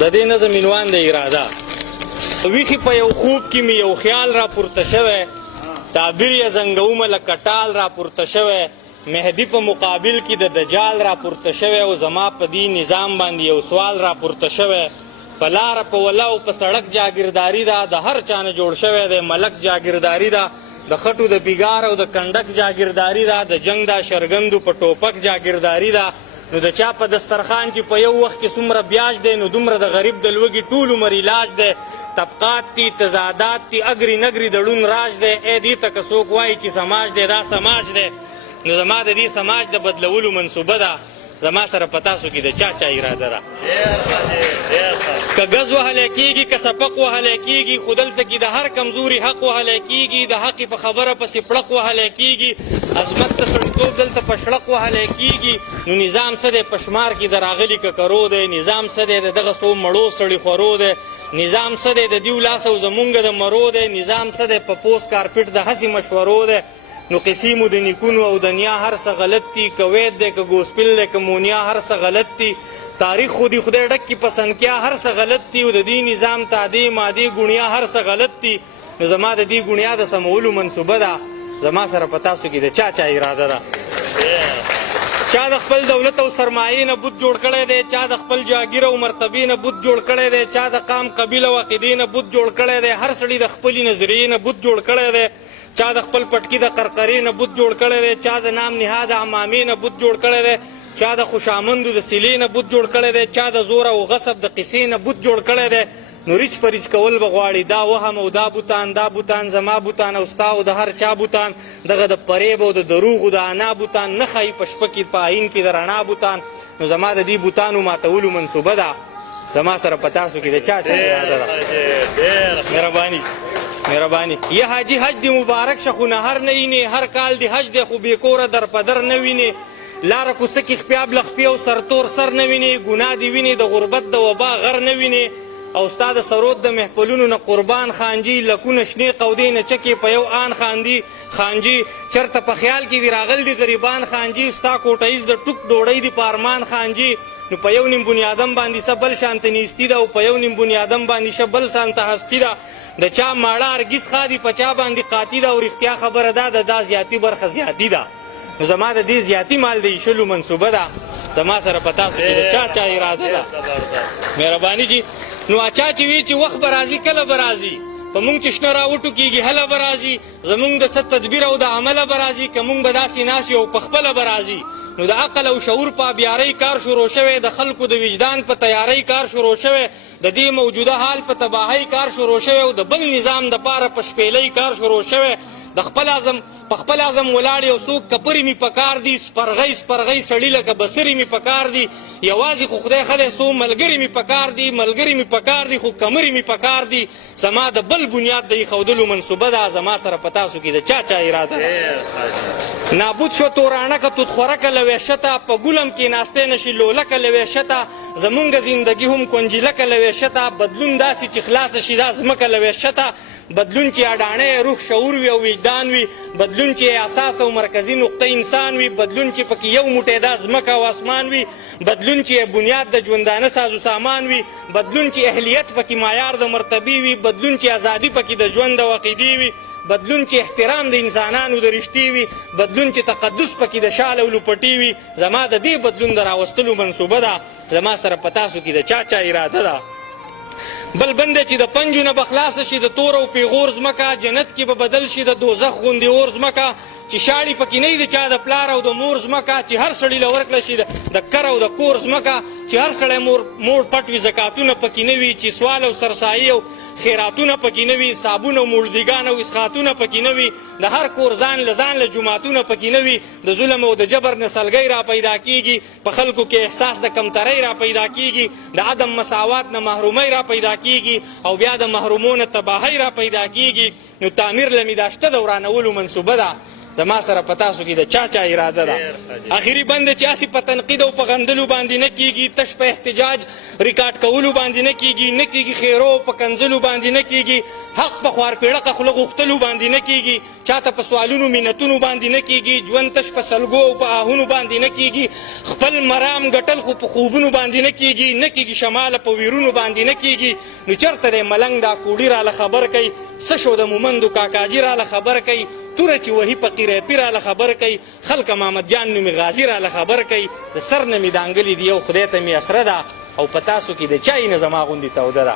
د دې نظم عنوان د اراده. ویښې په یو خوب کې مې یو خیال را پورته شوی، تعبیر یې زنګومه لکه ټال را پورته شوی، مهدي په مقابل کې د دجال را پورته شوی او زما په دې نظام باندې یو سوال را پورته شوی. په لاره په وله او په سړک جاګیرداري ده، د هر چا نه جوړ شوی دی ملک جاګیرداري ده، د خټو د بیګار او د کنډک جاګیرداري ده، د جنگ دا شرګندو په ټوپک جاګیرداري ده. نو د چا په دسترخوان چې په یو وخت کې څومره بیاج دی، نو دومره د غریب د لوږې ټول عمر علاج دی. طبقات تی تضادات تی اگری نگری د ړون راج دی. ای دې ته که څوک وایي چې سماج دی، دا سماج دی. نو زما د دې سماج د بدلولو منصوبه ده، زما سره په تاسو کې د چا چا اراده ده. که ګز وهلی کېږي که سپق وهلی کېږي، خو دلته کې د هر کمزوري حق وهلی کېږي، د حقې په خبره پسې پړق وهلی کېږي، عظمت ته سړیتوب دلته په شړق وهلی کېږي. نو نظام څه دی په شمار کې د راغلي ککرو دی، نظام څه دی د دغه څو مړو سړي خورو دی، نظام څه دی د دیو لاس او زمونږ د مرو دی، نظام څه دی په پوست کارپټ د هسې مشورو دی. نو قصې مو د نیکونو او د نیا هر څه غلط دي، که وید دی که ګوسپل دی که مونیا هر څه غلط دي، تاریخ خو دې خدای ډک کي په سنکیا هر څه غلط دي، او د دې نظام تادې مادې ګونیا هر څه غلط دي. نو زما د دې ګونیا د سمولو منصوبه ده، زما سره په تاسو کې د چا چا اراده ده. چا د خپل دولت او سرمایې نه بت جوړ کړی دی، چا د خپل جاګیر او مرتبې نه بت جوړ کړی دی، چا د قام قبیله او عقیدې نه بت جوړ کړی دی، هر سړي د خپلې نظریې نه بت جوړ کړی دی، چا د خپل پټکي د قرقرې نه بت جوړ کړی دی، چا د نام نهاد عمامې نه بت جوړ کړی دی، چا د خوشامندو د سیلې نه بت جوړ کړی دی، چا د زور او غصب د قصې نه بت جوړ کړی دی. نو ریچ په ریچ کول به غواړي، دا وهم او دا بوتان، دا بوتان زما بوتان او ستا او د هر چا بوتان، دغه د فریب او د دروغو د انا بوتان، نه ښایي په شپه کې په آیین کې د رڼا بوتان. نو زما د دې بوتانو ماتولو منصوبه ده، زما سره په تاسو کې د چا چا اراده ده. مهرباني مهرباني. یا حاجي حج دی مبارک شه خو نهر نه وینې، هر کال دی حج دی خو بې کوره در په در نه وینې، لاره کوڅه کې خپیاب له خپې او سرتور سر نه وینې، ګناه دې وینې د غربت د وبا غر نه وینې، او ستا د سرود د محفلونو نه قربان خانجي، لکونه شنې قودې نه چکې په یو آن خانجي، چرته په خیال کې دي راغل دي غریبان خانجي، ستا کوټهیز د ټوک ډوډۍ دي په ارمان خانجي. نو په یو نیم بنیادم باندې څه بل شانته نیستي ده، او په یو نیم بنیادم باندې شه بل شانته هستي ده. د چا ماړه هرګیز خادي په چا باندې قاطي ده، او رښتیا خبره ده د دا زیاتي برخه زیاتي ده. نو زما د دې زیاتي مال د ایشلو منصوبه ده، زما سره په تاسو کې د چا چا اراده ده. مهرباني جي. نو اچا چې وی چې وخت به راځي کله به راځي، په مونږ چې شنه راوټو کېږي هله به راځي، زمونږ د څه تدبیر او د عمله به راځي، که مونږ به داسې ناست یو په خپله به راځي. نو د عقل او شعور په بیارۍ کار شروع شوی، د خلکو د وجدان په تیارۍ کار شروع شوی، د دې موجوده حال په تباهۍ کار شروع شوی، او د بل نظام دپاره په شپېلۍ کار شروع شوی. د خپل اعظم په خپل اعظم ولاړ یو څوک کپرې مې پکار دي، سپرغۍ سړي لکه بصرې مې پکار دي، یوازې خو خدای ښه دی څو ملګري مې پکار دي، ملګري مې پکار دي خو کمرې مې پکار دي. زما د بل بنیاد د ایښودلو منصوبه ده، زما سره په تاسو کې د چا چا اراده ده. نابود شو تورانه که توتخورکه له وحشته، په ګلم کې ناستی نشي لولکه له وحشته، زمونږ زندګي هم کنجلکه له وحشته، بدلون داسې چې خلاصه شي دا ځمکه له وحشته، بدلون چې اډانه روح شعور وي او وجدان وي، بدلون چې اساس او مرکزي نقطه انسان وي، بدلون چې پکې یو موټی دا ځمکه او اسمان وي، بدلون چې بنیاد د ژوندانه سازو سامان وي، بدلون چې اهلیت پکې معیار د مرتبې وي، بدلون چې ازادي پکې د ژوند او عقیدې وي، بدلون چې احترام د انسانانو د رشتې وي، بدلون چې تقدس پکې د شال او لوپټې وي. زما د دې بدلون د راوستلو منصوبه ده، زما سره په تاسو کې د چا چا اراده ده. بل بند چې د پنجو نه به خلاصه شي د تور او پیغور ځمکه، جنت کې به بدل شي د دوزخ غوندې اور ځمکه، چې شاړې پکې نه وي د چا د پلار او د مور ځمکه، چې هر سړي له ورکړه شي د کر او د کور ځمکه، چې هر سړی موړ پټ وي، زکاتونه پکې نه وي، چې سوال او سرسایي او خیراتونه پکې نه وي، صابون او مولدګان او اسخاتونه پکې نه وي، د هر کور ځان له جوماتونه پکې نه وي، د ظلم او د جبر نسلګۍ را پیدا کېږي، په خلکو کې احساس د کمترۍ را پیدا کېږي، د عدم مساوات نه محرومۍ را پیدا کېږي، او بیا د محرومو نه تباهۍ را پیدا کېږي. نو تعمیر له مې دا شته د ورانولو منصوبه ده، زما سره په تاسو کې د چا چا اراده ده اخري بند چې هسې په تنقید او په غندلو باندې نه کېږي، تش په احتجاج ریکارډ کولو باندې نه کېږي خیرو په کنځلو باندې نه کېږي، حق په خوارپیړقه خوله غوښتلو باندې نه کېږي، چاته په سوالونو مینتونو باندې نه کېږي، ژوند تش په سلګو او په آهونو باندې نه کېږي، خپل مرام ګټل خو په خوبونو باندې نه کېږي شماله په ویرونو باندې نه کېږي. نو چېرته دی ملنګ دا کوډي راله خبر کوي، څه شو د مومندو کاکاجي راله خبر کوي، توره چې وهي فقیر پیر راله خبر کوي، خلکه محمد جان نومي غازي راله خبر کوي، د سر نه مې دانګلې دي او خدای ته مې اسره ده او په تاسو کې د چای نه زما غوندې توده ده.